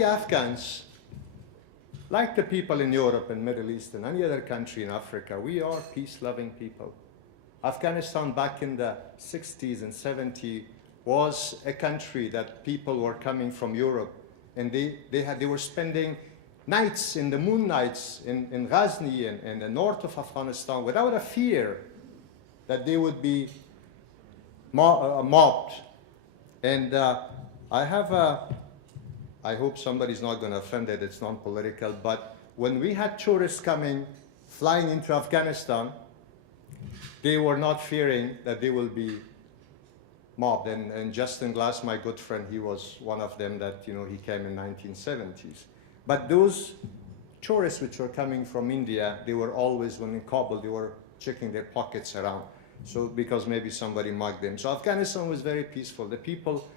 we Afghans, like the people in Europe and Middle East and any other country in Africa, we are peace-loving people. Afghanistan back in the 60s and 70s was a country that people were coming from Europe, and they were spending nights in the moon nights in Ghazni and the north of Afghanistan without a fear that they would be mobbed. And I hope somebody's not going to offend it, it's non-political, but when we had tourists coming, flying into Afghanistan, they were not fearing that they will be mobbed. And Justin Glass, my good friend, he was one of them that, you know, he came in 1970s. But those tourists which were coming from India, they were always, when in Kabul, they were checking their pockets around. So, because maybe somebody mugged them. So Afghanistan was very peaceful. The people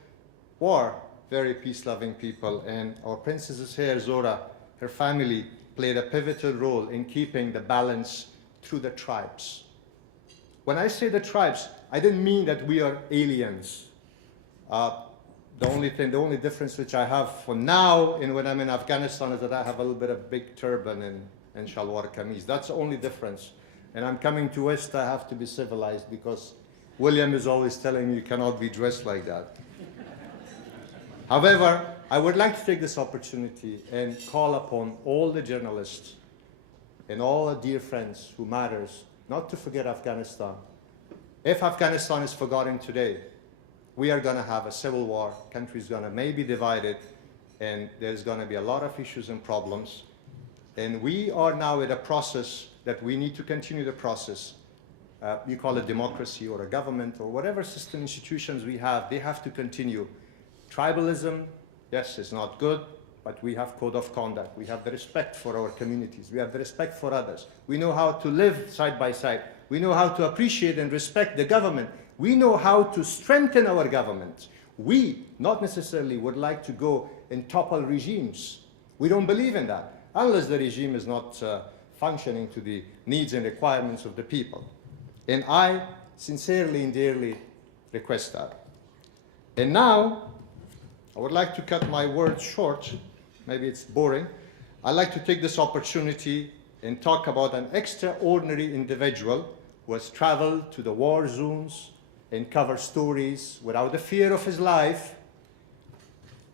were very peace-loving people, and our princess here, Zora, her family played a pivotal role in keeping the balance through the tribes. When I say the tribes, I didn't mean that we are aliens. The only difference which I have for now and when I'm in Afghanistan is that I have a little bit of big turban and shalwar kameez. That's the only difference. And I'm coming to West, I have to be civilized because William is always telling me you cannot be dressed like that. However, I would like to take this opportunity and call upon all the journalists and all the dear friends who matters not to forget Afghanistan. If Afghanistan is forgotten today, we are going to have a civil war, country is going to maybe divided, and there's going to be a lot of issues and problems. And we are now at a process that we need to continue the process. You call it democracy or a government or whatever system institutions we have, they have to continue. Tribalism, yes, it's not good, but we have code of conduct. We have the respect for our communities. We have the respect for others. We know how to live side by side. We know how to appreciate and respect the government. We know how to strengthen our government. We, not necessarily, would like to go and topple regimes. We don't believe in that, unless the regime is not functioning to the needs and requirements of the people. And I sincerely and dearly request that. And now, I would like to cut my words short. Maybe it's boring. I'd like to take this opportunity and talk about an extraordinary individual who has traveled to the war zones and covered stories without the fear of his life.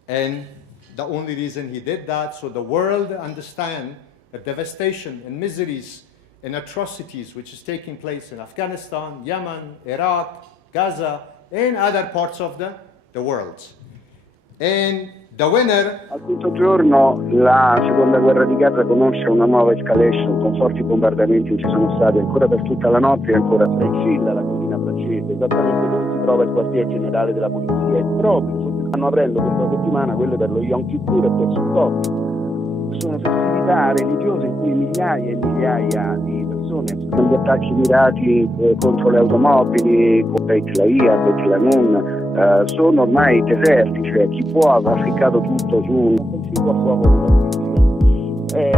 And the only reason he did that, so the world understand the devastation and miseries and atrocities which is taking place in Afghanistan, Yemen, Iraq, Gaza, and other parts of the world. And the winner... Al quinto giorno la seconda guerra di Gaza conosce una nuova escalation con forti bombardamenti che ci sono stati ancora per tutta la notte e ancora in fila la collina francese, esattamente dove si trova il quartier generale della polizia, e proprio stanno aprendo questa settimana quelle per lo Yom Kippur e per Sukkot. Sono festività religiose in cui migliaia e migliaia di persone fanno gli attacchi mirati contro le automobili, con Beit Laia, Beit Lanun, sono ormai deserti, cioè chi può ha ficcato tutto su un offensivo a fuoco con la polizia.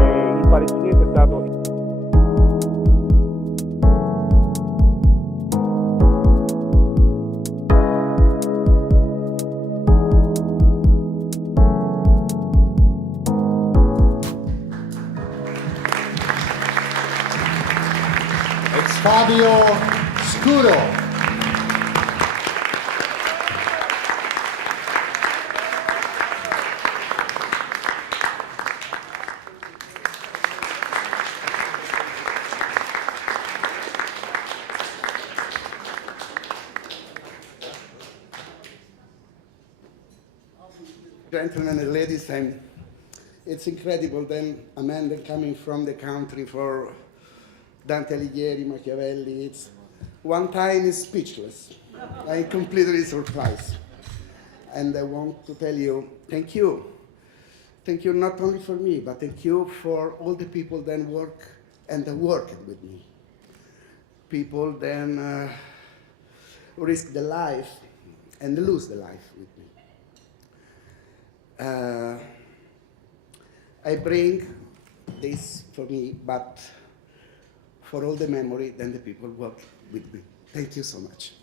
Il palestinese è stato... It's Fabio Scuto. Gentlemen and ladies, it's incredible then a man that coming from the country for Dante Alighieri, Machiavelli, it's one time is speechless. I'm completely surprised. And I want to tell you, thank you. Thank you not only for me, but thank you for all the people that work and that worked with me. People then risk the life and lose the life with me. I bring this for me, but for all the memory, then the people work with me. Thank you so much.